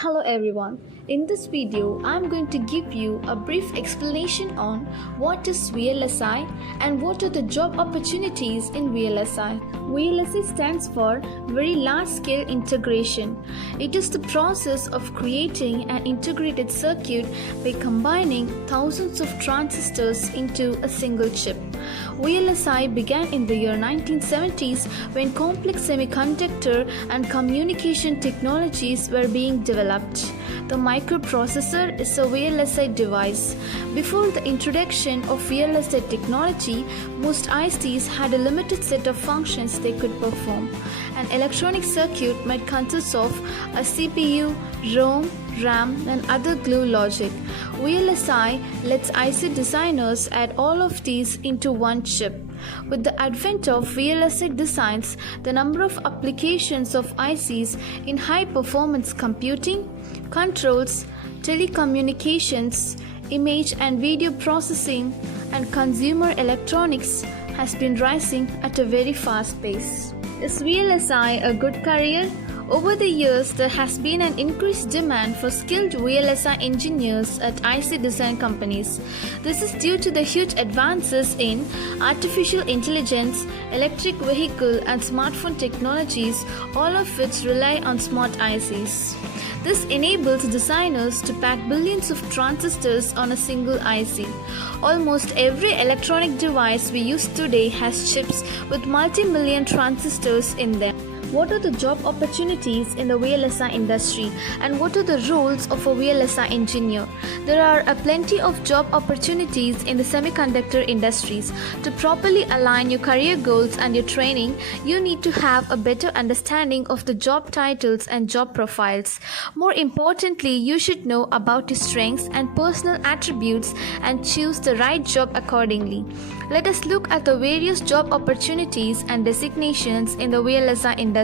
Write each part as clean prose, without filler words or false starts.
Hello everyone. In this video, I'm going to give you a brief explanation on what is VLSI and what are the job opportunities in VLSI. VLSI stands for Very Large Scale Integration. It is the process of creating an integrated circuit by combining thousands of transistors into a single chip. VLSI began in the year 1970s when complex semiconductor and communication technologies were being developed. The microprocessor is a VLSI device. Before the introduction of VLSI technology, most ICs had a limited set of functions they could perform. An electronic circuit might consist of a CPU, ROM, RAM, and other glue logic. VLSI lets IC designers add all of these into one chip. With the advent of VLSI designs, the number of applications of ICs in high-performance computing, controls, telecommunications, image and video processing, and consumer electronics has been rising at a very fast pace. Is VLSI a good career? Over the years, there has been an increased demand for skilled VLSI engineers at IC design companies. This is due to the huge advances in artificial intelligence, electric vehicle and smartphone technologies, all of which rely on smart ICs. This enables designers to pack billions of transistors on a single IC. Almost every electronic device we use today has chips with multi-million transistors in them. What are the job opportunities in the VLSI industry and what are the roles of a VLSI engineer? There are plenty of job opportunities in the semiconductor industries. To properly align your career goals and your training, you need to have a better understanding of the job titles and job profiles. More importantly, you should know about your strengths and personal attributes and choose the right job accordingly. Let us look at the various job opportunities and designations in the VLSI industry.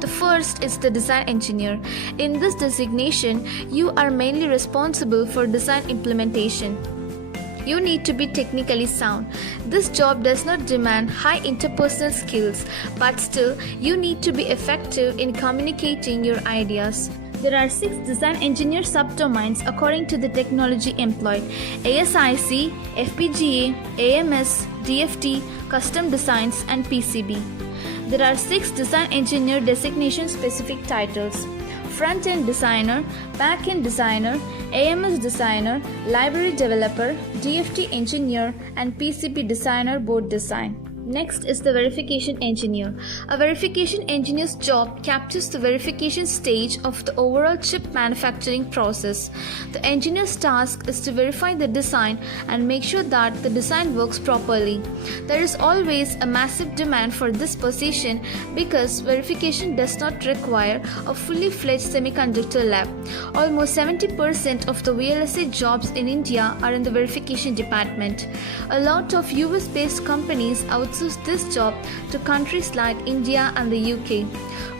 The first is the design engineer. In this designation, you are mainly responsible for design implementation. You need to be technically sound. This job does not demand high interpersonal skills, but still, you need to be effective in communicating your ideas. There are 6 design engineer subdomains according to the technology employed: ASIC, FPGA, AMS, DFT, custom designs, and PCB. There are 6 design engineer designation specific titles: front-end designer, back-end designer, AMS designer, library developer, DFT engineer, and PCB designer board design. Next is the verification engineer. A verification engineer's job captures the verification stage of the overall chip manufacturing process. The engineer's task is to verify the design and make sure that the design works properly. There is always a massive demand for this position because verification does not require a fully fledged semiconductor lab. Almost 70% of the VLSI jobs in India are in the verification department. A lot of US-based companies outsource this job to countries like India and the UK.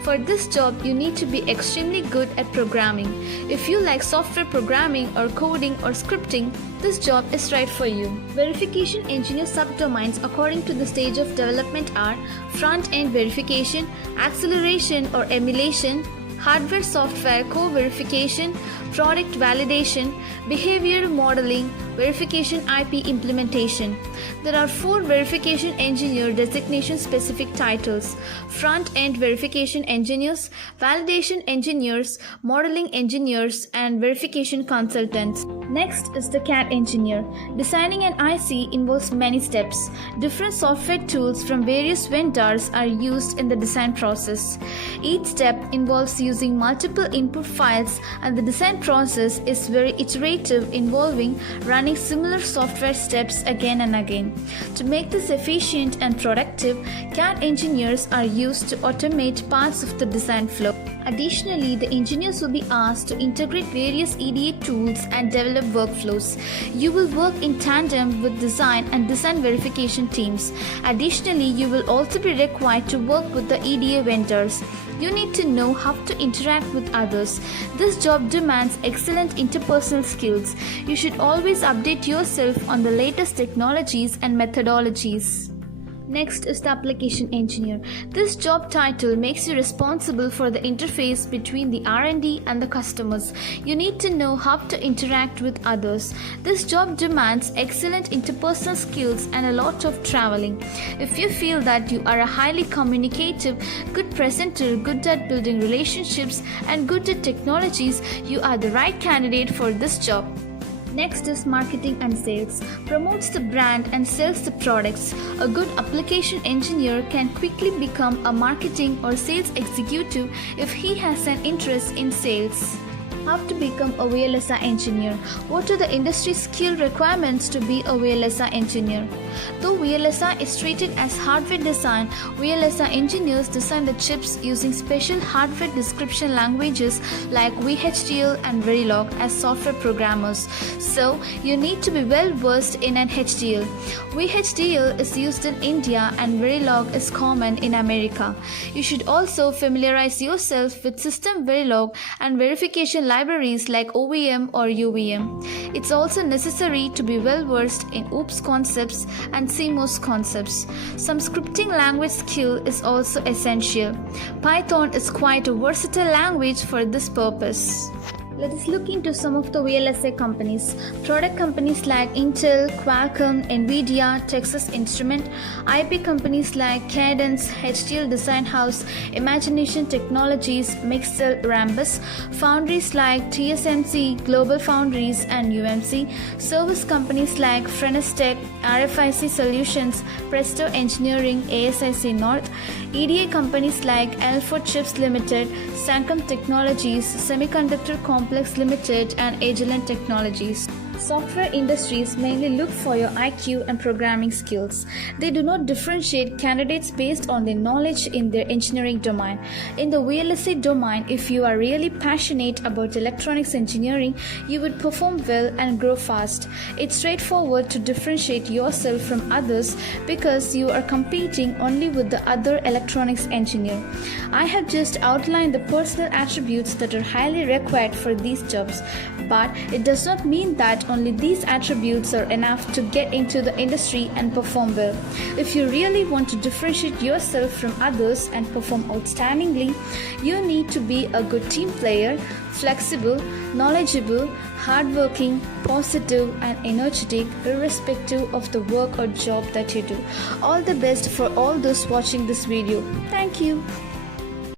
For this job, you need to be extremely good at programming. If you like software programming or coding or scripting, this job is right for you. Verification engineer subdomains according to the stage of development are front-end verification, acceleration or emulation, hardware-software co-verification, product validation, behavioral modeling, verification IP implementation. There are 4 verification engineer designation specific titles: front-end verification engineers, validation engineers, modeling engineers, and verification consultants. Next is the CAD engineer. Designing an IC involves many steps. Different software tools from various vendors are used in the design process. Each step involves using multiple input files and the design process is very iterative, involving running similar software steps again and again. To make this efficient and productive, CAD engineers are used to automate parts of the design flow. Additionally, the engineers will be asked to integrate various EDA tools and develop workflows. You will work in tandem with design and design verification teams. Additionally, you will also be required to work with the EDA vendors. You need to know how to interact with others. This job demands excellent interpersonal skills. You should always update yourself on the latest technologies and methodologies. Next is the application engineer. This job title makes you responsible for the interface between the R&D and the customers. You need to know how to interact with others. This job demands excellent interpersonal skills and a lot of traveling. If you feel that you are a highly communicative, good presenter, good at building relationships, and good at technologies, you are the right candidate for this job. Next is marketing and sales. Promotes the brand and sells the products. A good application engineer can quickly become a marketing or sales executive if he has an interest in sales. How to become a VLSI engineer? What are the industry skill requirements to be a VLSI engineer? Though VLSI is treated as hardware design, VLSI engineers design the chips using special hardware description languages like VHDL and Verilog as software programmers. So, you need to be well versed in an HDL. VHDL is used in India and Verilog is common in America. You should also familiarize yourself with system Verilog and verification libraries like OVM or UVM. It's also necessary to be well versed in OOPS concepts and CMOS concepts. Some scripting language skill is also essential. Python is quite a versatile language for this purpose. Let us look into some of the VLSI companies. Product companies like Intel, Qualcomm, Nvidia, Texas Instrument. IP companies like Cadence, HDL Design House, Imagination Technologies, Mixel, Rambus. Foundries like TSMC, Global Foundries, and UMC. Service companies like Frenestech, RFIC Solutions, Presto Engineering, ASIC North. EDA companies like Alford Chips Limited, Sancom Technologies, Semiconductor Complex Limited, and Agilent Technologies. Software industries mainly look for your IQ and programming skills. They do not differentiate candidates based on their knowledge in their engineering domain. In the VLSI domain, if you are really passionate about electronics engineering, you would perform well and grow fast. It's straightforward to differentiate yourself from others because you are competing only with the other electronics engineer. I have just outlined the personal attributes that are highly required for these jobs, but it does not mean that only these attributes are enough to get into the industry and perform well. If you really want to differentiate yourself from others and perform outstandingly, you need to be a good team player, flexible, knowledgeable, hardworking, positive, and energetic irrespective of the work or job that you do. All the best for all those watching this video. Thank you.